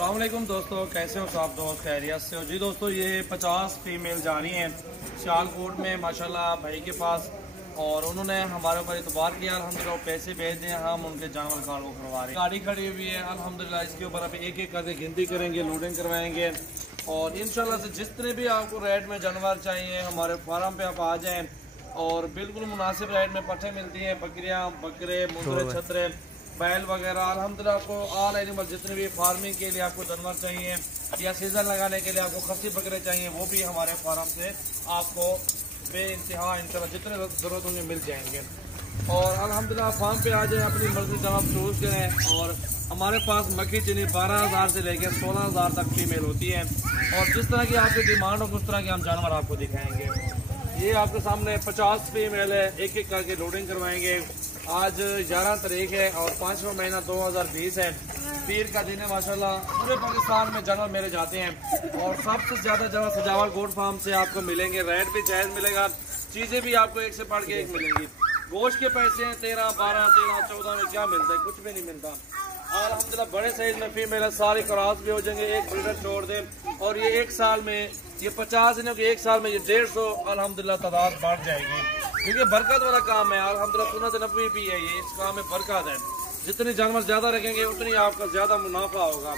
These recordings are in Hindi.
अस्सलाम वालेकुम दोस्तों, कैसे हो आप दोस्त? खैरियत से हो जी दोस्तों। ये 50 फीमेल जा रही हैं सियालकोट में माशाल्लाह भाई के पास, और उन्होंने हमारे ऊपर इतबार किया अल्हम्दुलिल्लाह। पैसे भेज दिए, हम उनके जानवर कार्ड को करवा रहे हैं। गाड़ी खड़ी हुई है अल्हम्दुलिल्लाह, इसके ऊपर अभी एक एक करके गिनती करेंगे, लोडिंग करवाएंगे, और इंशाल्लाह से जितने भी आपको रेट में जानवर चाहिए हमारे फार्म पे आप आ जाएँ, और बिल्कुल मुनासिब रेट में पट्ठे मिलती हैं। बकरियाँ, बकरे, मुर्गे, छतरे, बैल वगैरह अल्हम्दुलिल्लाह आपको ऑल एनिमल जितने भी फार्मिंग के लिए आपको जानवर चाहिए या सीजन लगाने के लिए आपको खस्सी बकरे चाहिए, वो भी हमारे फार्म से आपको बे इंतहा इंशाल्लाह जितने ज़रूरत होंगे मिल जाएंगे। और अल्हम्दुलिल्लाह फार्म पे आ जाए, अपनी मर्जी से आप चूज करें। और हमारे पास मक्खी चीनी 12,000 से लेकर 16,000 तक फीमेल होती है, और जिस तरह की आपकी डिमांड हो उस तरह के हम जानवर आपको दिखाएंगे। ये आपके सामने 50 फीमेल है, एक एक करके लोडिंग करवाएंगे। आज 11 तारीख है और 5वां महीना 2020 है। पीर का दिन है माशाल्लाह। पूरे पाकिस्तान में जानवर मेरे जाते हैं, और सबसे ज्यादा जानवर सजावल गोट फार्म से आपको मिलेंगे। रेट भी जायज मिलेगा, चीजें भी आपको एक से बढ़ के एक मिलेंगी। गोश्त के पैसे हैं 13, 12, 13, 14 में क्या मिलता है? कुछ भी नहीं मिलता। अल्हम्दुलिल्लाह बड़े साइज में फीमेल है, सारी क्रॉस भी हो जाएंगे, एक ब्रीडर छोड़ दे, और ये एक साल में ये 50 दिनों के एक साल में ये 150 अल्हम्दुलिल्लाह तादाद बढ़ जाएगी, क्योंकि बरकत वाला काम है। अल्हम्दुलिल्लाह सुन्नत नबवी भी है, ये इस काम में बरकत है। जितने जानवर ज्यादा रखेंगे उतनी आपका ज्यादा मुनाफा होगा।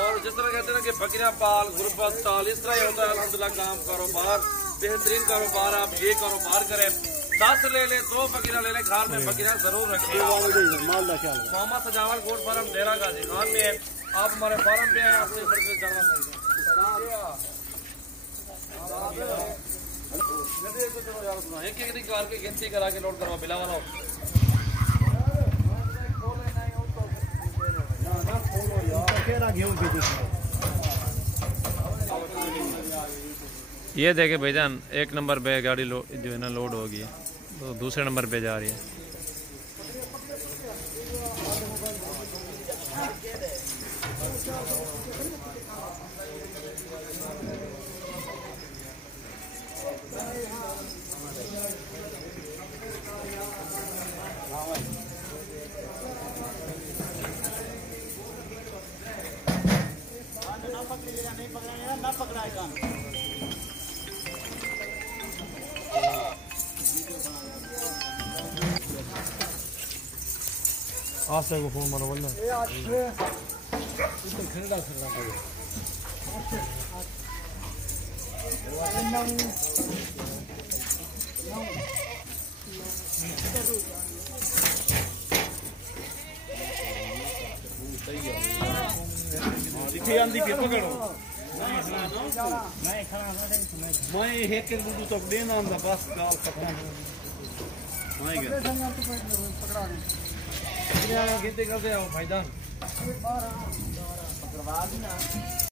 और जिस तरह कहते हैं कि बकरियां पाल, गुरबत ताल, इस तरह ही होता है अल्हम्दुलिल्लाह काम। कारोबार बेहतरीन कारोबार, आप ये कारोबार करें, 10 ले ले, 2 बकरियां ले ले, घर में बकरियां जरूर रखें। मोहम्मद सजावल गोट फार्म डेरा गाजी खान में है। आप हमारे फार्म पे आए, अपनी मर्जी से जानवर खरीदें। एक एक कार की गिनती करा के लोड करवा बिला वाला। ये देखे भाईजान, एक नंबर पे गाड़ी जो है ना लोड होगी, तो दूसरे नंबर पे जा रही है। आस्ते को फोन मारो बोलना। मैं एक दूध तक देना बस गाल गिनती करते आओ भाईजान।